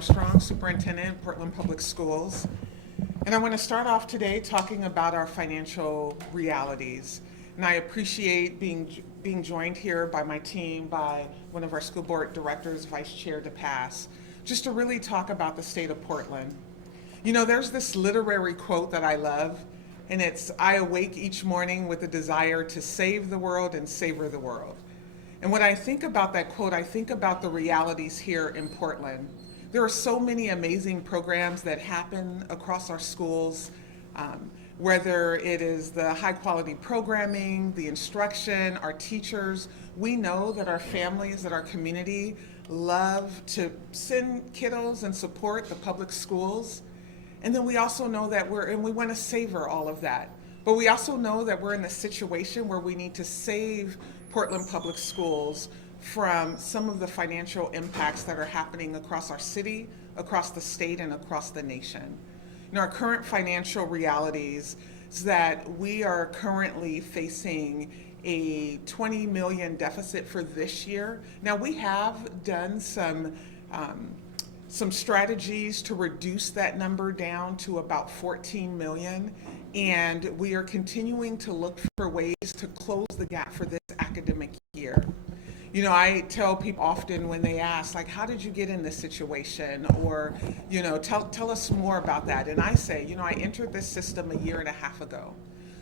Armstrong, Superintendent, Portland Public Schools. And I want to start off today talking about our financial realities. And I appreciate being joined here by my team, by one of our school board directors, Vice Chair DePass, just to really talk about the state of Portland. You know, there's this literary quote that I love, and it's, "I awake each morning with a desire to save the world and savor the world." And when I think about that quote, I think about the realities here in Portland. There are so many amazing programs that happen across our schools, whether it is the high quality programming, the instruction, our teachers. We know that our families, that our community love to send kiddos and support the public schools. And then we also know that we want to savor all of that. But we also know that we're in a situation where we need to save Portland Public Schools from some of the financial impacts that are happening across our city, across the state, and across the nation. In our current financial realities is that we are currently facing a 20 million deficit for this year. Now, we have done some strategies to reduce that number down to about 14 million, and we are continuing to look for ways to close the gap for this academic year. You know, I tell people often when they ask, like, how did you get in this situation? Or, you know, tell us more about that. And I say, you know, I entered this system a year and a half ago.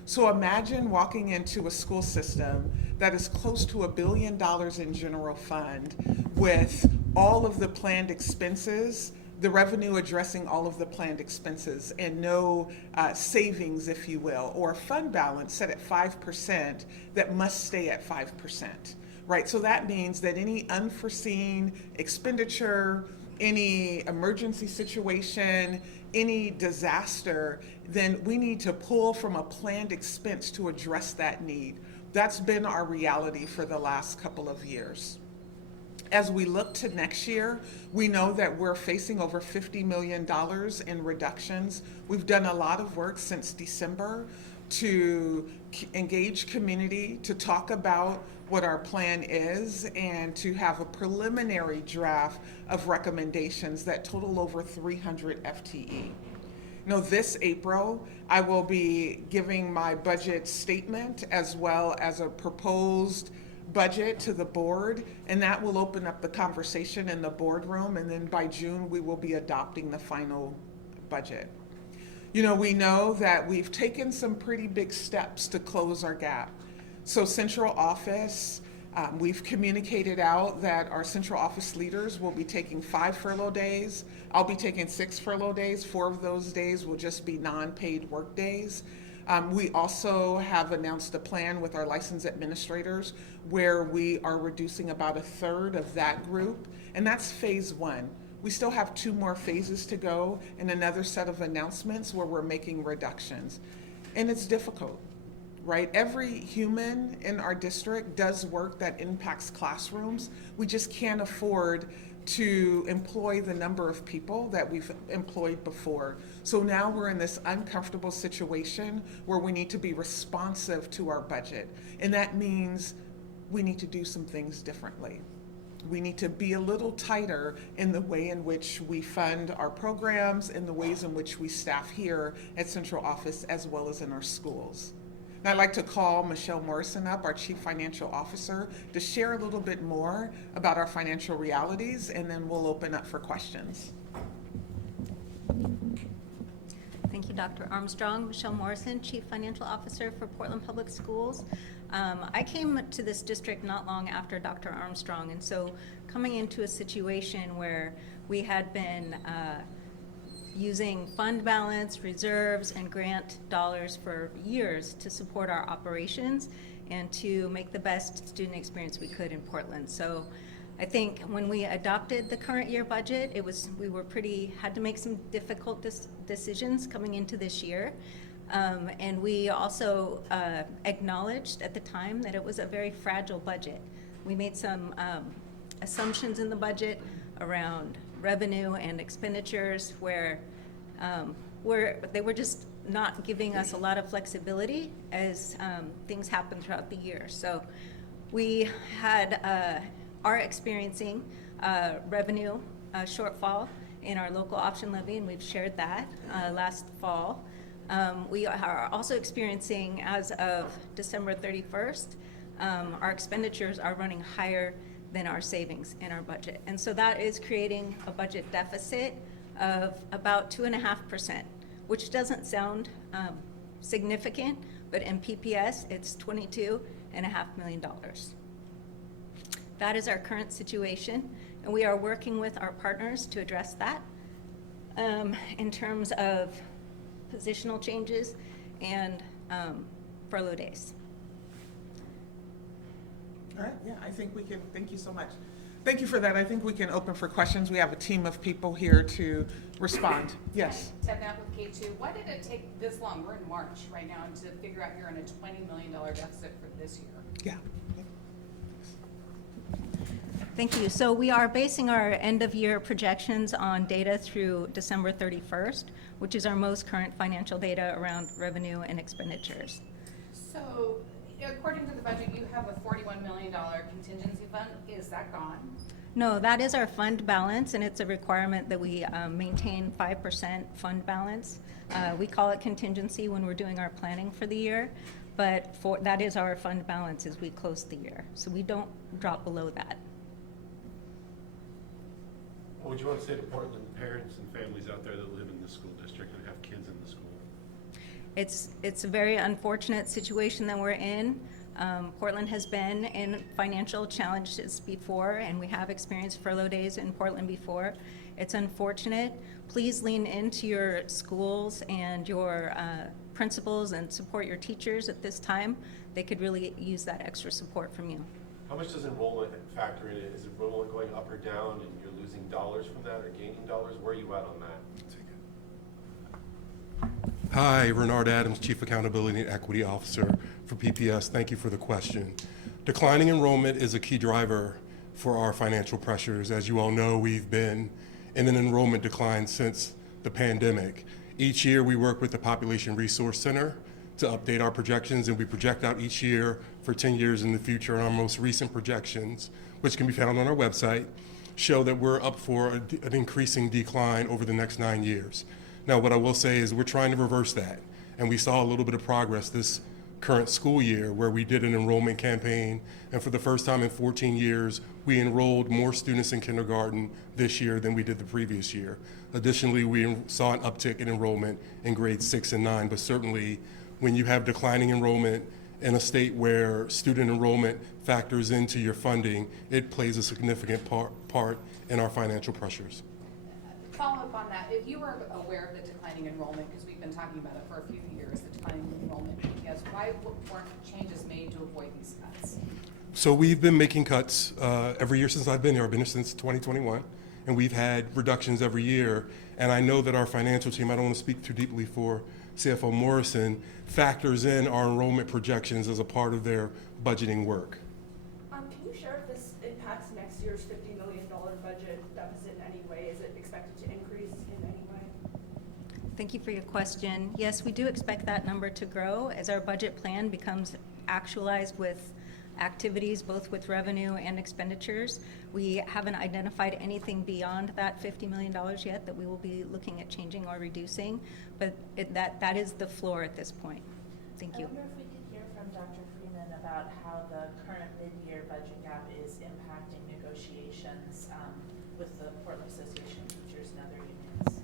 So imagine walking into a school system that is close to $1 billion in general fund with all of the planned expenses, the revenue addressing all of the planned expenses, and no savings, if you will, or a fund balance set at 5% that must stay at 5%, right? So that means that any unforeseen expenditure, any emergency situation, any disaster, then we need to pull from a planned expense to address that need. That's been our reality for the last couple of years. As we look to next year, we know that we're facing over $50 million in reductions. We've done a lot of work since December to engage community, to talk about what our plan is, and to have a preliminary draft of recommendations that total over 300 FTE. No, this April, I will be giving my budget statement as well as a proposed budget to the board, and that will open up the conversation in the boardroom, and then by June, we will be adopting the final budget. You know, we know that we've taken some pretty big steps to close our gap. So central office, we've communicated out that our central office leaders will be taking 5 furlough days. I'll be taking 6 furlough days. 4 of those days will just be non-paid work days. We also have announced a plan with our licensed administrators where we are reducing about 1/3 of that group, and that's phase 1. We still have 2 more phases to go and another set of announcements where we're making reductions. And it's difficult, right? Every human in our district does work that impacts classrooms. We just can't afford to employ the number of people that we've employed before. So now we're in this uncomfortable situation where we need to be responsive to our budget. And that means we need to do some things differently. We need to be a little tighter in the way in which we fund our programs and the ways in which we staff here at central office as well as in our schools. And I'd like to call Michelle Morrison up, our Chief Financial Officer, to share a little bit more about our financial realities, and then we'll open up for questions. Thank you, Dr. Armstrong. Michelle Morrison, Chief Financial Officer for Portland Public Schools. I came to this district not long after Dr. Armstrong, and so coming into a situation where we had been using fund balance, reserves, and grant dollars for years to support our operations and to make the best student experience we could in Portland. So I think when we adopted the current year budget, had to make some difficult decisions coming into this year. And we also acknowledged at the time that it was a very fragile budget. We made some assumptions in the budget around revenue and expenditures where they were just not giving us a lot of flexibility as things happen throughout the year. So we are experiencing revenue shortfall in our local option levy, and we've shared that last fall. We are also experiencing, as of December 31st, our expenditures are running higher than our savings in our budget. And so that is creating a budget deficit of about 2.5%, which doesn't sound significant, but in PPS, it's $22.5 million. That is our current situation, and we are working with our partners to address that in terms of positional changes and furlough days. All right, yeah, I think we can, thank you so much. Thank you for that. I think we can open for questions. We have a team of people here to respond. Yes? Ted Knapp with K2. Why did it take this long? We're in March right now, and to figure out you're in a $20 million deficit for this year. Yeah. Thank you. So we are basing our end-of-year projections on data through December 31st, which is our most current financial data around revenue and expenditures. So, according to the budget, you have a $41 million contingency fund. Is that gone? No, that is our fund balance, and it's a requirement that we maintain 5% fund balance. We call it contingency when we're doing our planning for the year, but that is our fund balance as we close the year. So we don't drop below that. What would you want to say to Portland parents and families out there that live in the school district and have kids in the school? It's a very unfortunate situation that we're in. Portland has been in financial challenges before, and we have experienced furlough days in Portland before. It's unfortunate. Please lean into your schools and your principals and support your teachers at this time. They could really use that extra support from you. How much does enrollment factor in it? Is enrollment going up or down and you're losing dollars from that or gaining dollars? Where are you at on that? Hi, Renard Adams, Chief Accountability and Equity Officer for PPS. Thank you for the question. Declining enrollment is a key driver for our financial pressures. As you all know, we've been in an enrollment decline since the pandemic. Each year we work with the Population Resource Center to update our projections, and we project out each year for 10 years in the future. And our most recent projections, which can be found on our website, show that we're up for an increasing decline over the next 9 years. Now, what I will say is we're trying to reverse that, and we saw a little bit of progress this current school year where we did an enrollment campaign, and for the first time in 14 years, we enrolled more students in kindergarten this year than we did the previous year. Additionally, we saw an uptick in enrollment in grades 6 and 9, but certainly when you have declining enrollment in a state where student enrollment factors into your funding, it plays a significant part in our financial pressures. Follow up on that. If you were aware of the declining enrollment, because we've been talking about it for a few years, the declining enrollment, yes, why weren't changes made to avoid these cuts? So we've been making cuts every year since I've been here. I've been here since 2021, and we've had reductions every year. And I know that our financial team, I don't want to speak too deeply for CFO Morrison, factors in our enrollment projections as a part of their budgeting work. Can you share if this impacts next year's $50 million budget deficit in any way? Is it expected to increase in any way? Thank you for your question. Yes, we do expect that number to grow as our budget plan becomes actualized with activities, both with revenue and expenditures. We haven't identified anything beyond that $50 million yet that we will be looking at changing or reducing, but that is the floor at this point. Thank you. I wonder if we could hear from Dr. Freeman about how the current mid-year budget gap is impacting negotiations with the Portland Association of Teachers and other unions.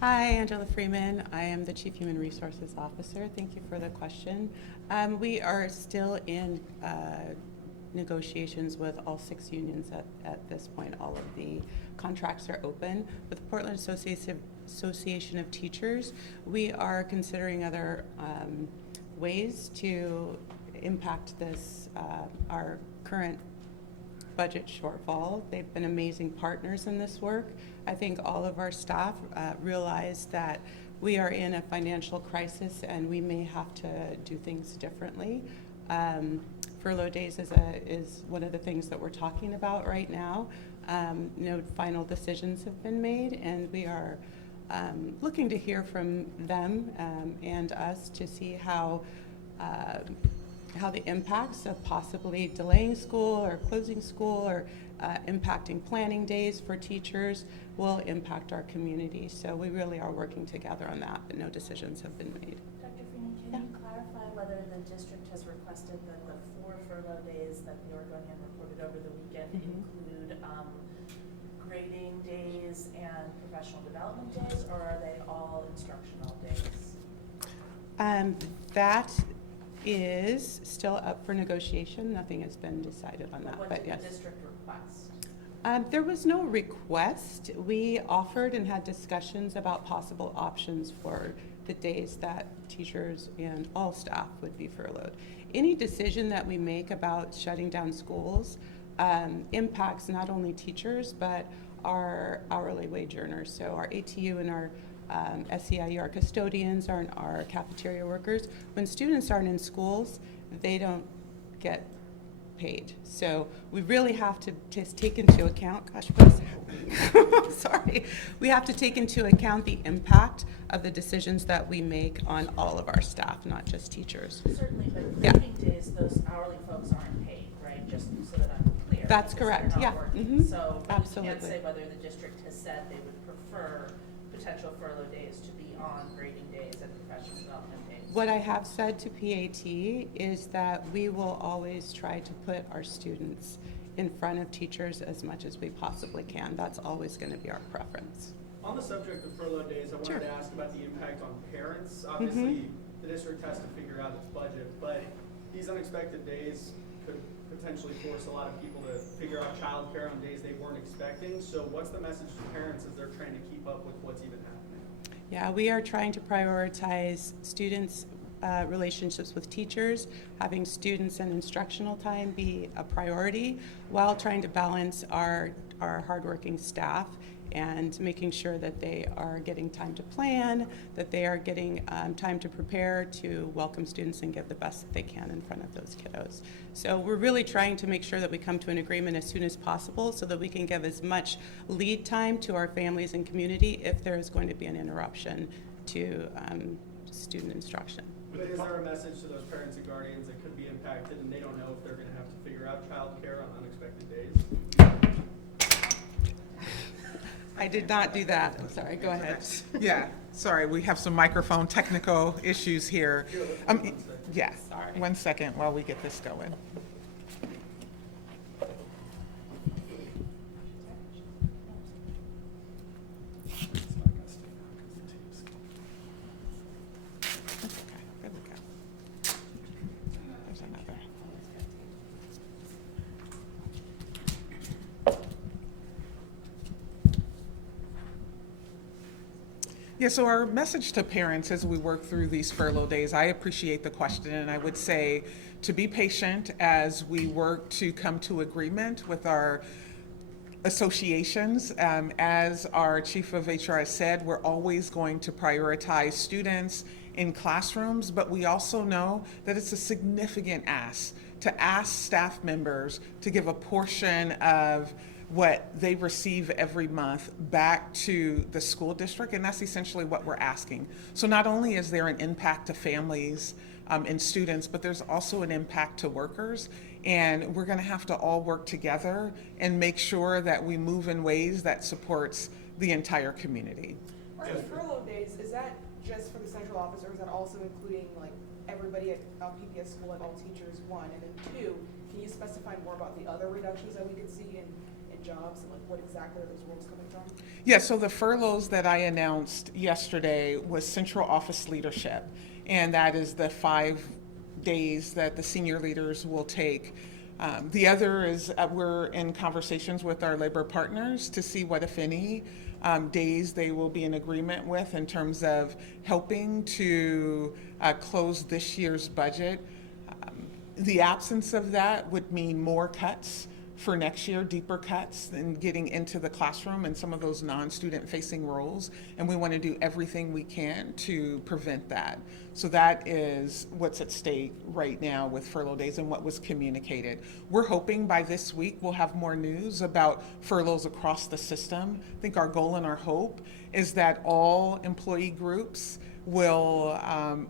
Hi, Angela Freeman. I am the Chief Human Resources Officer. Thank you for the question. We are still in negotiations with all 6 unions at this point. All of the contracts are open. With the Portland Association of Teachers, we are considering other ways to impact this, our current budget shortfall. They've been amazing partners in this work. I think all of our staff realize that we are in a financial crisis and we may have to do things differently. Furlough days is one of the things that we're talking about right now. No final decisions have been made, and we are looking to hear from them and us to see how how the impacts of possibly delaying school or closing school or impacting planning days for teachers will impact our community. So we really are working together on that, but no decisions have been made. Dr. Freeman, can you clarify whether the district has requested that the 4 furlough days that the Oregonian reported over the weekend include grading days and professional development days, or are they all instructional days? That is still up for negotiation. Nothing has been decided on that, What but did yes. the district request? There was no request. We offered and had discussions about possible options for the days that teachers and all staff would be furloughed. Any decision that we make about shutting down schools impacts not only teachers, but our hourly wage earners. So our ATU and our SEIU, our custodians, our cafeteria workers. When students aren't in schools, they don't get paid. So we really have to take into account, gosh, what is happening? Sorry. We have to take into account the impact of the decisions that we make on all of our staff, not just teachers. Certainly, but Yeah. grading days, those hourly folks aren't paid, right? Just so that I'm clear. That's because correct, they're yeah. not working. Mhm. So you Absolutely. can't say whether the district has said they would prefer potential furlough days to be on grading days and professional development days. What I have said to PAT is that we will always try to put our students in front of teachers as much as we possibly can. That's always going to be our preference. On the subject of furlough days, I wanted Sure. to ask about the impact on parents. Obviously, the district has to figure out its budget, but these unexpected days could potentially force a lot of people to figure out childcare on days they weren't expecting. So what's the message to parents as they're trying to keep up with what's even happening? Yeah, we are trying to prioritize students' relationships with teachers, having students and instructional time be a priority, while trying to balance our hardworking staff and making sure that they are getting time to plan, that they are getting time to prepare to welcome students and give the best that they can in front of those kiddos. So we're really trying to make sure that we come to an agreement as soon as possible so that we can give as much lead time to our families and community if there is going to be an interruption to student instruction. But is there a message to those parents and guardians that could be impacted and they don't know if they're going to have to figure out childcare on unexpected days? I did not do that. I'm sorry. Go ahead. Yeah, sorry, we have some microphone technical issues here. Yeah, Sorry. 1 second while we get this going. That's okay, there we go. There's another. Yeah, so our message to parents as we work through these furlough days, I appreciate the question, and I would say to be patient as we work to come to agreement with our associations. As our chief of HR has said, we're always going to prioritize students in classrooms, but we also know that it's a significant ask to ask staff members to give a portion of what they receive every month back to the school district, and that's essentially what we're asking. So not only is there an impact to families and students, but there's also an impact to workers, and we're gonna have to all work together and make sure that we move in ways that supports the entire community. Are the furlough days, is that just for the central office, or is that also including like everybody at PPS school, like all teachers, 1? And then 2, can you specify more about the other reductions that we could see in jobs, and like what exactly are those roles coming from? Yeah, so the furloughs that I announced yesterday was central office leadership, and that is the 5 days that the senior leaders will take. The other is we're in conversations with our labor partners to see what, if any, days they will be in agreement with in terms of helping to close this year's budget. The absence of that would mean more cuts for next year, deeper cuts and getting into the classroom and some of those non-student facing roles. And we want to do everything we can to prevent that. So that is what's at stake right now with furlough days and what was communicated. We're hoping by this week we'll have more news about furloughs across the system. I think our goal and our hope is that all employee groups will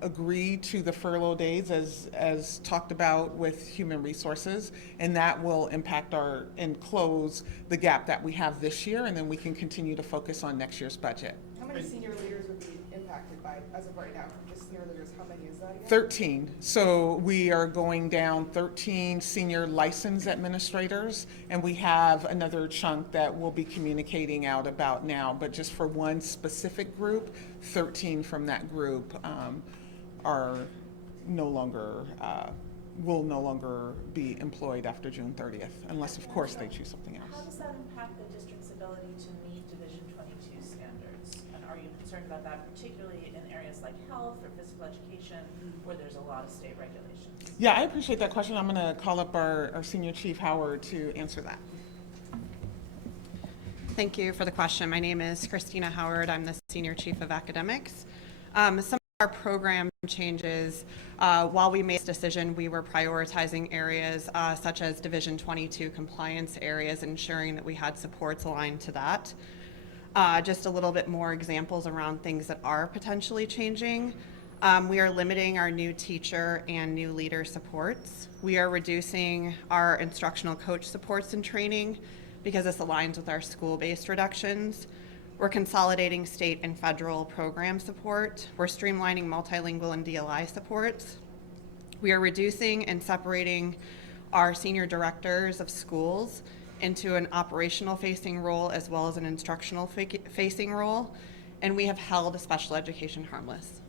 agree to the furlough days as talked about with human resources, and that will impact and close the gap that we have this year, and then we can continue to focus on next year's budget. How many senior leaders would be impacted by, as of right now? Just senior leaders, how many is that again? 13. So we are going down 13 senior license administrators, and we have another chunk that we'll be communicating out about now. But just for one specific group, 13 from that group are no longer, will no longer be employed after June 30th, unless, of course, they choose something How else. does that impact the district's ability to meet Division 22 standards? And are you concerned about that, particularly in areas like health or physical education, where there's a lot of state regulations? Yeah, I appreciate that question. I'm going to call up our Senior Chief Howard to answer that. Thank you for the question. My name is Christina Howard. I'm the Senior Chief of Academics. Some of our program changes, while we made this decision, we were prioritizing areas such as Division 22 compliance areas, ensuring that we had supports aligned to that. Just a little bit more examples around things that are potentially changing. We are limiting our new teacher and new leader supports. We are reducing our instructional coach supports and training because this aligns with our school-based reductions. We're consolidating state and federal program support. We're streamlining multilingual and DLI supports. We are reducing and separating our senior directors of schools into an operational facing role as well as an instructional facing role. And we have held special education harmless.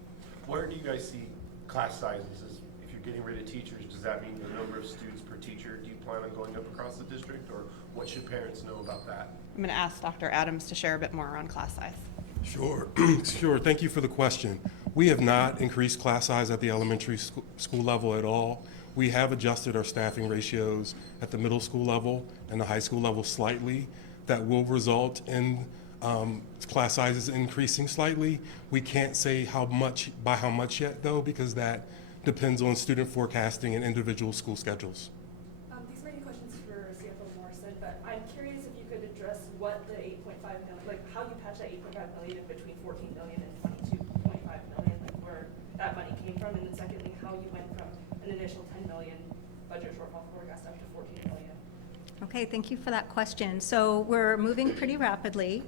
Where do you guys see class sizes? If you're getting rid of teachers, does that mean the number of students per teacher? Do you plan on going up across the district, or what should parents know about that? I'm going to ask Dr. Adams to share a bit more around class size. Sure, sure. Thank you for the question. We have not increased class size at the elementary school level at all. We have adjusted our staffing ratios at the middle school level and the high school level slightly. That will result in class sizes increasing slightly. We can't say by how much yet, though, because that depends on student forecasting and individual school schedules. These might be questions for CFO Morrison, but I'm curious if you could address what the 8.5 million, like how you patch that 8.5 million in between 14 million and 22.5 million, like where that money came from, and then secondly, how you went from an initial 10 million budget shortfall forecast up to 14 million. Okay, thank you for that question. So we're moving pretty rapidly.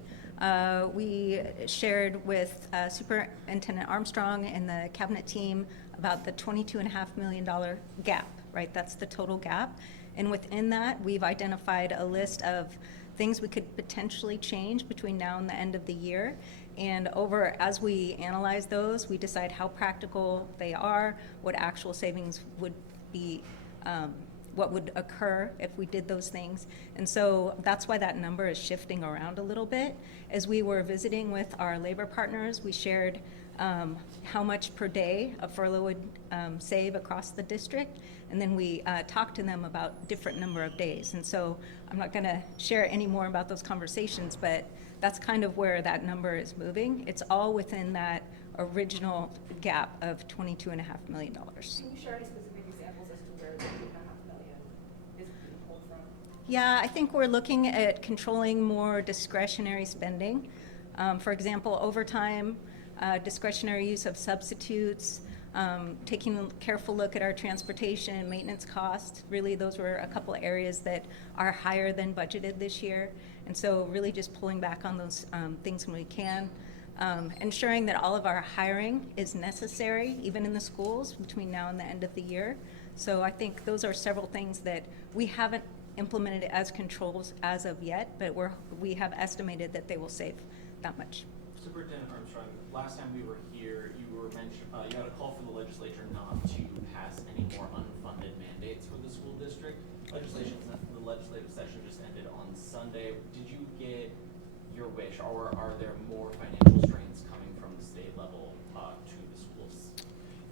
We shared with Superintendent Armstrong and the cabinet team about the $22.5 million gap, right? That's the total gap. And within that, we've identified a list of things we could potentially change between now and the end of the year. And as we analyze those, we decide how practical they are, what actual savings would be, what would occur if we did those things. And so that's why that number is shifting around a little bit. As we were visiting with our labor partners, we shared how much per day a furlough would save across the district. And then we talked to them about different number of days. And so I'm not gonna share any more about those conversations, but that's kind of where that number is moving. It's all within that original gap of $22.5 million. Can you share any specific examples as to where the 8.5 million is being pulled from? Yeah, I think we're looking at controlling more discretionary spending. For example, overtime, discretionary use of substitutes, taking a careful look at our transportation and maintenance costs. Really, those were a couple of areas that are higher than budgeted this year. And so really just pulling back on those things when we can. Ensuring that all of our hiring is necessary, even in the schools, between now and the end of the year. So I think those are several things that we haven't implemented as controls as of yet, but we have estimated that they will save that much. Superintendent Armstrong, last time we were here, you had a call for the legislature not to pass any more unfunded mandates for the school district. The legislative session just ended on Sunday. Did you get your wish, or are there more financial strains coming from the state level to the schools?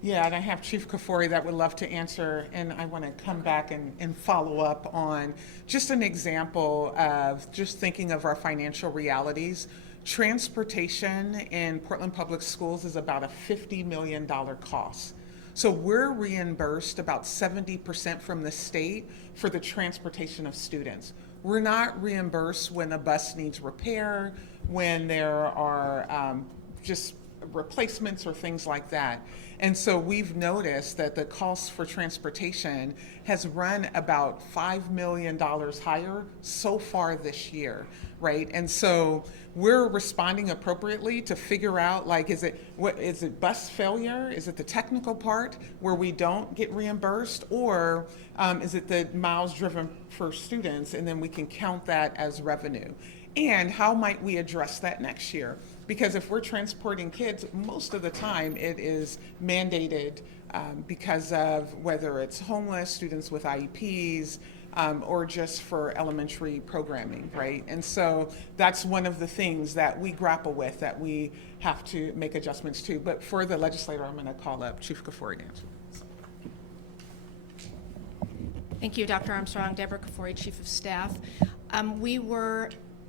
Yeah, and I have Chief Kafori that would love to answer, and I want to come back and follow up on just an example of just thinking of our financial realities. Transportation in Portland Public Schools is about a $50 million cost. So we're reimbursed about 70% from the state for the transportation of students. We're not reimbursed when a bus needs repair, when there are just replacements or things like that. And so we've noticed that the cost for transportation has run about $5 million higher so far this year, right? And so we're responding appropriately to figure out, like, is it bus failure? Is it the technical part where we don't get reimbursed? Or is it the miles driven for students, and then we can count that as revenue? And how might we address that next year? Because if we're transporting kids, most of the time it is mandated because of whether it's homeless, students with IEPs, or just for elementary programming, right? And so that's one of the things that we grapple with, that we have to make adjustments to. But for the legislator, I'm going to call up Chief Kafori to answer. Thank you, Dr. Armstrong. Deborah Kafori, Chief of Staff. We were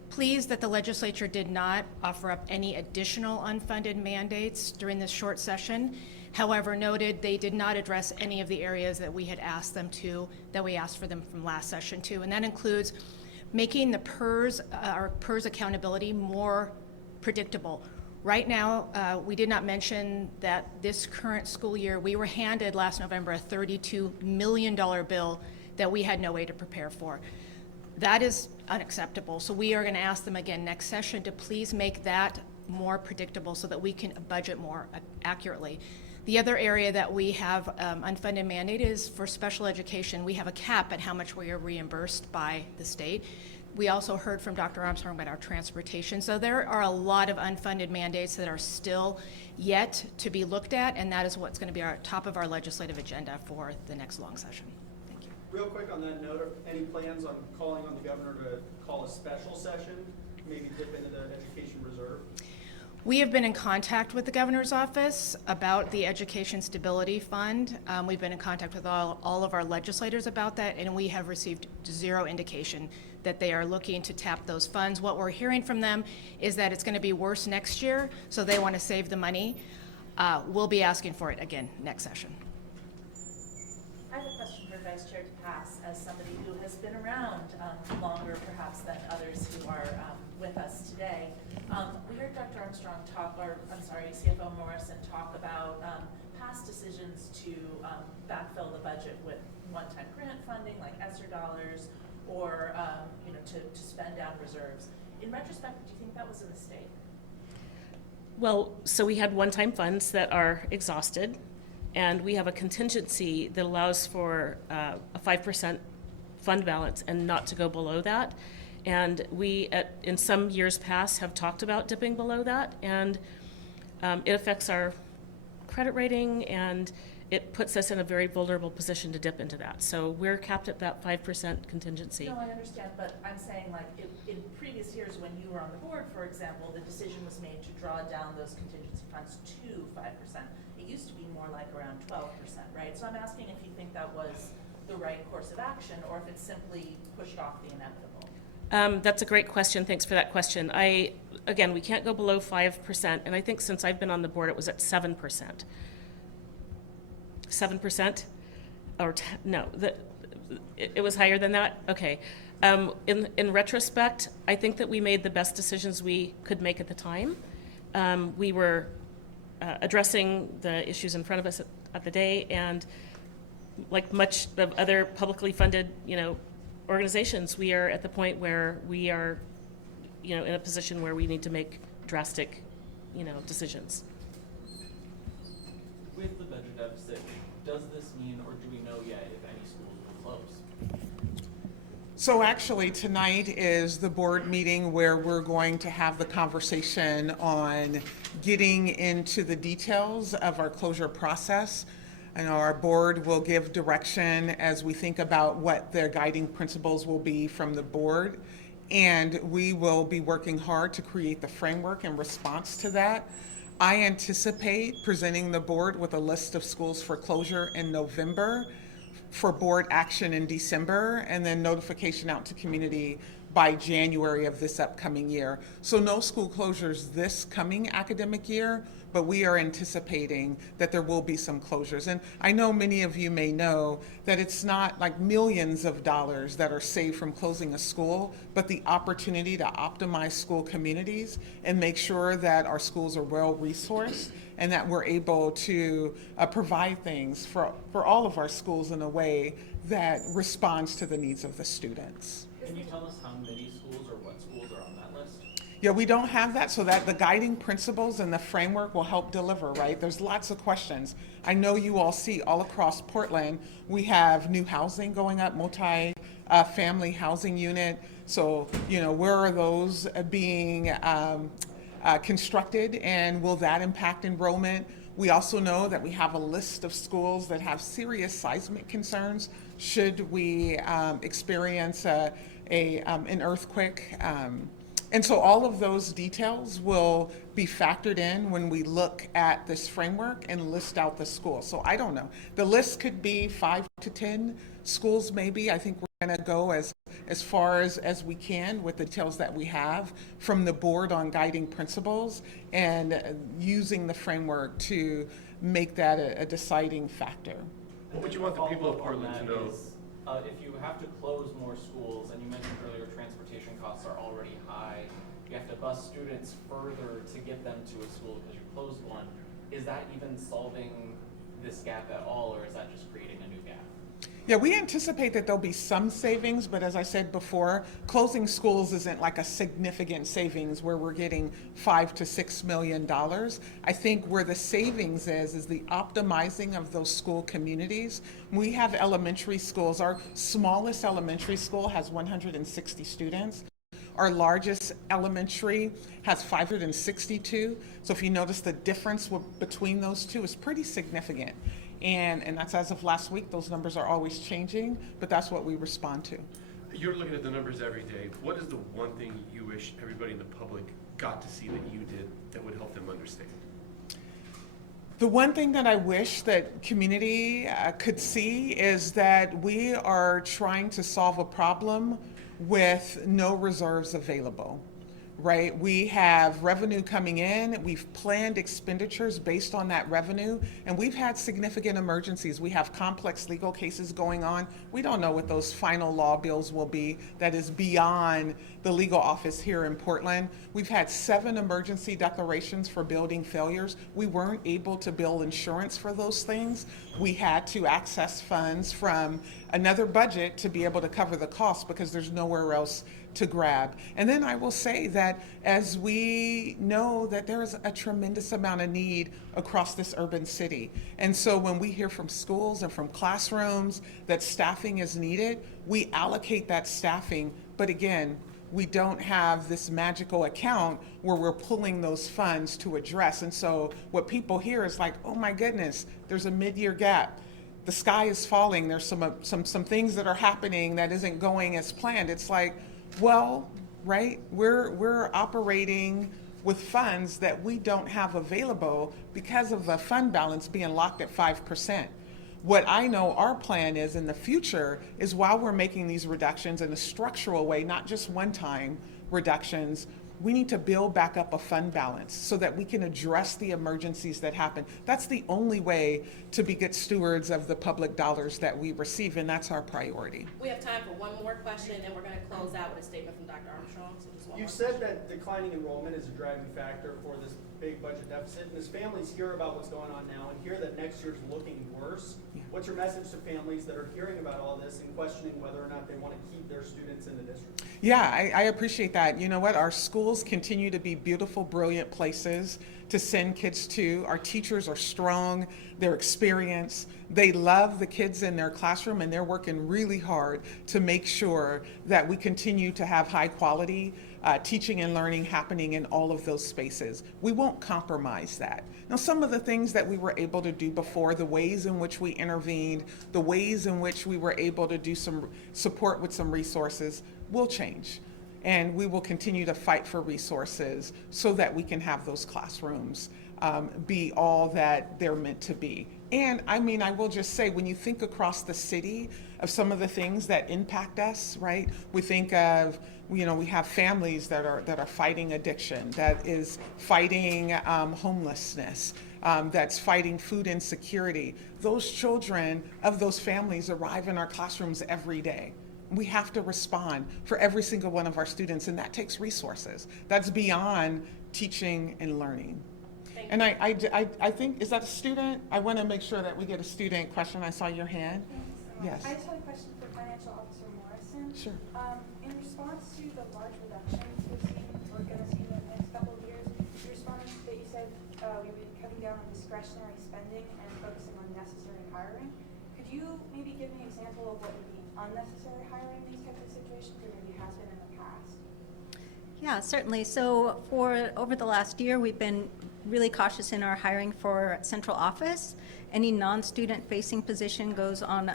pleased that the legislature did not offer up any additional unfunded mandates during this short session. However, noted they did not address any of the areas that we had asked them to, that we asked for them from last session too. And that includes making the PERS, our PERS accountability, more predictable. Right now, we did not mention that this current school year, we were handed last November a $32 million bill that we had no way to prepare for. That is unacceptable. So we are going to ask them again next session to please make that more predictable so that we can budget more accurately. The other area that we have unfunded mandate is for special education. We have a cap at how much we are reimbursed by the state. We also heard from Dr. Armstrong about our transportation. So there are a lot of unfunded mandates that are still yet to be looked at, and that is what's going to be our top of our legislative agenda for the next long session. Thank you. Real quick on that note, any plans on calling on the governor to call a special session, maybe dip into the education reserve? We have been in contact with the governor's office about the Education Stability Fund. We've been in contact with all of our legislators about that, and we have received zero indication that they are looking to tap those funds. What we're hearing from them is that it's going to be worse next year, so they want to save the money. We'll be asking for it again next session. I have a question for Vice Chair DePass, as somebody who has been around longer perhaps than others who are with us today. We heard Dr. Armstrong talk, or I'm sorry, CFO Morrison talk about past decisions to backfill the budget with one-time grant funding like ESSER dollars, or to spend down reserves. In retrospect, do you think that was a mistake? Well, so we had one-time funds that are exhausted, and we have a contingency that allows for a 5% fund balance and not to go below that. And we, in some years past, have talked about dipping below that, and it affects our credit rating, and it puts us in a very vulnerable position to dip into that. So we're capped at that 5% contingency. No, I understand, but I'm saying, like, in previous years when you were on the board, for example, the decision was made to draw down those contingency funds to 5%. It used to be more like around 12%, right? So I'm asking if you think that was the right course of action, or if it's simply pushed off the inevitable. That's a great question. Thanks for that question. Again, we can't go below 5%, and I think since I've been on the board, it was at 7%. 7%? Or no, it was higher than that? Okay. In retrospect, I think that we made the best decisions we could make at the time. We were addressing the issues in front of us at the day, and like much of other publicly funded, organizations, we are at the point where we are, in a position where we need to make drastic, decisions. With the budget deficit, does this mean, or do we know yet if any schools will close? So actually, tonight is the board meeting where we're going to have the conversation on getting into the details of our closure process. I know our board will give direction as we think about what their guiding principles will be from the board. And we will be working hard to create the framework in response to that. I anticipate presenting the board with a list of schools for closure in November, for board action in December, and then notification out to community by January of this upcoming year. So no school closures this coming academic year, but we are anticipating that there will be some closures. And I know many of you may know that it's not like millions of dollars that are saved from closing a school, but the opportunity to optimize school communities and make sure that our schools are well resourced and that we're able to provide things for all of our schools in a way that responds to the needs of the students. Can you tell us how many schools or what schools are on that list? Yeah, we don't have that, so that the guiding principles and the framework will help deliver, right? There's lots of questions. I know you all see all across Portland, we have new housing going up, multi-family housing unit. So, you know, where are those being constructed, and will that impact enrollment? We also know that we have a list of schools that have serious seismic concerns should we experience an earthquake. And so all of those details will be factored in when we look at this framework and list out the schools. So I don't know. The list could be 5 to 10 schools maybe. I think we're going to go as far as we can with the details that we have from the board on guiding principles and using the framework to make that a deciding factor. What would you want the people of Portland to know? If you have to close more schools, and you mentioned earlier transportation costs are already high, you have to bus students further to get them to a school because you closed one, is that even solving this gap at all, or is that just creating a new gap? Yeah, we anticipate that there'll be some savings, but as I said before, closing schools isn't like a significant savings where we're getting $5 to $6 million. I think where the savings is the optimizing of those school communities. We have elementary schools. Our smallest elementary school has 160 students. Our largest elementary has 562. So if you notice, the difference between those two is pretty significant. And that's as of last week. Those numbers are always changing, but that's what we respond to. You're looking at the numbers every day. What is the one thing you wish everybody in the public got to see that you did that would help them understand? The one thing that I wish that community could see is that we are trying to solve a problem with no reserves available. Right? We have revenue coming in, we've planned expenditures based on that revenue, and we've had significant emergencies. We have complex legal cases going on. We don't know what those final law bills will be that is beyond the legal office here in Portland. We've had 7 emergency declarations for building failures. We weren't able to bill insurance for those things. We had to access funds from another budget to be able to cover the costs because there's nowhere else to grab. And then I will say that as we know that there is a tremendous amount of need across this urban city. And so when we hear from schools and from classrooms that staffing is needed, we allocate that staffing. But again, we don't have this magical account where we're pulling those funds to address. And so what people hear is like, oh my goodness, there's a mid-year gap. The sky is falling. There's some things that are happening that isn't going as planned. It's like, well, right, we're operating with funds that we don't have available because of the fund balance being locked at 5%. What I know our plan is in the future is while we're making these reductions in a structural way, not just one-time reductions, we need to build back up a fund balance so that we can address the emergencies that happen. That's the only way to be good stewards of the public dollars that we receive, and that's our priority. We have time for one more question, and then we're going to close out with a statement from Dr. Armstrong. So just one You've more said that declining enrollment is a driving factor for this big budget deficit, and as families hear about what's going on now and hear that next year's looking worse, what's your message to families that are hearing about all this and questioning whether or not they want to keep their students in the district? Yeah, I appreciate that. You know what? Our schools continue to be beautiful, brilliant places to send kids to. Our teachers are strong, they're experienced, they love the kids in their classroom, and they're working really hard to make sure that we continue to have high quality teaching and learning happening in all of those spaces. We won't compromise that. Now, some of the things that we were able to do before, the ways in which we intervened, the ways in which we were able to do some support with some resources will change. And we will continue to fight for resources so that we can have those classrooms be all that they're meant to be. And I mean, I will just say, when you think across the city of some of the things that impact us, right? We think of, you know, we have families that are fighting addiction, that is fighting homelessness, that's fighting food insecurity. Those children of those families arrive in our classrooms every day. We have to respond for every single one of our students, and that takes resources. That's beyond teaching and learning. And I think, is that a student? I want to make sure that we get a student question. I saw your hand. Yes. I just had a question for Financial Officer Morrison. Sure. In response to the large reductions we're going to see in the next couple of years, the response that you said we've been cutting down on discretionary spending and focusing on necessary hiring. Could you maybe give me an example of what would be unnecessary hiring in these types of situations, or maybe has been in the past? Yeah, certainly. So for over the last year, we've been really cautious in our hiring for central office. Any non-student facing position goes on,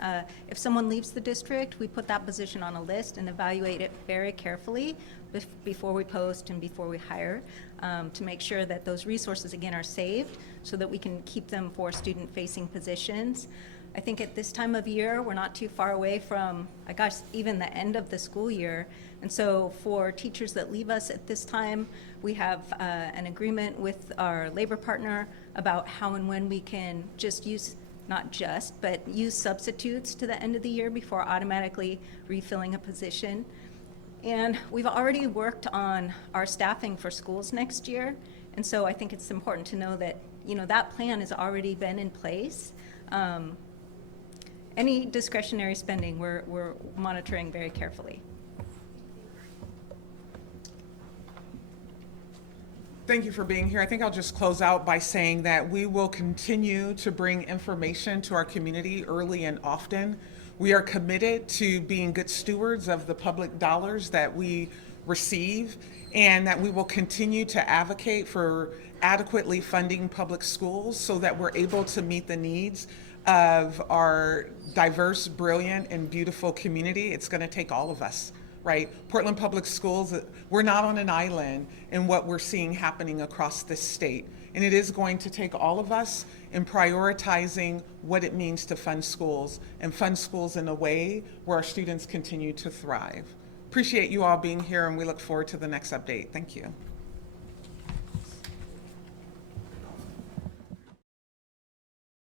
if someone leaves the district, we put that position on a list and evaluate it very carefully before we post and before we hire, to make sure that those resources, again, are saved so that we can keep them for student facing positions. I think at this time of year, we're not too far away from, even the end of the school year. And so for teachers that leave us at this time, we have an agreement with our labor partner about how and when we can but use substitutes to the end of the year before automatically refilling a position. And we've already worked on our staffing for schools next year. And so I think it's important to know that, you know, that plan has already been in place. Any discretionary spending, we're monitoring very carefully. Thank you for being here. I think I'll just close out by saying that we will continue to bring information to our community early and often. We are committed to being good stewards of the public dollars that we receive, and that we will continue to advocate for adequately funding public schools so that we're able to meet the needs of our diverse, brilliant, and beautiful community. It's going to take all of us. Right? Portland Public Schools, we're not on an island in what we're seeing happening across this state. And it is going to take all of us in prioritizing what it means to fund schools and fund schools in a way where our students continue to thrive. Appreciate you all being here, and we look forward to the next update. Thank you.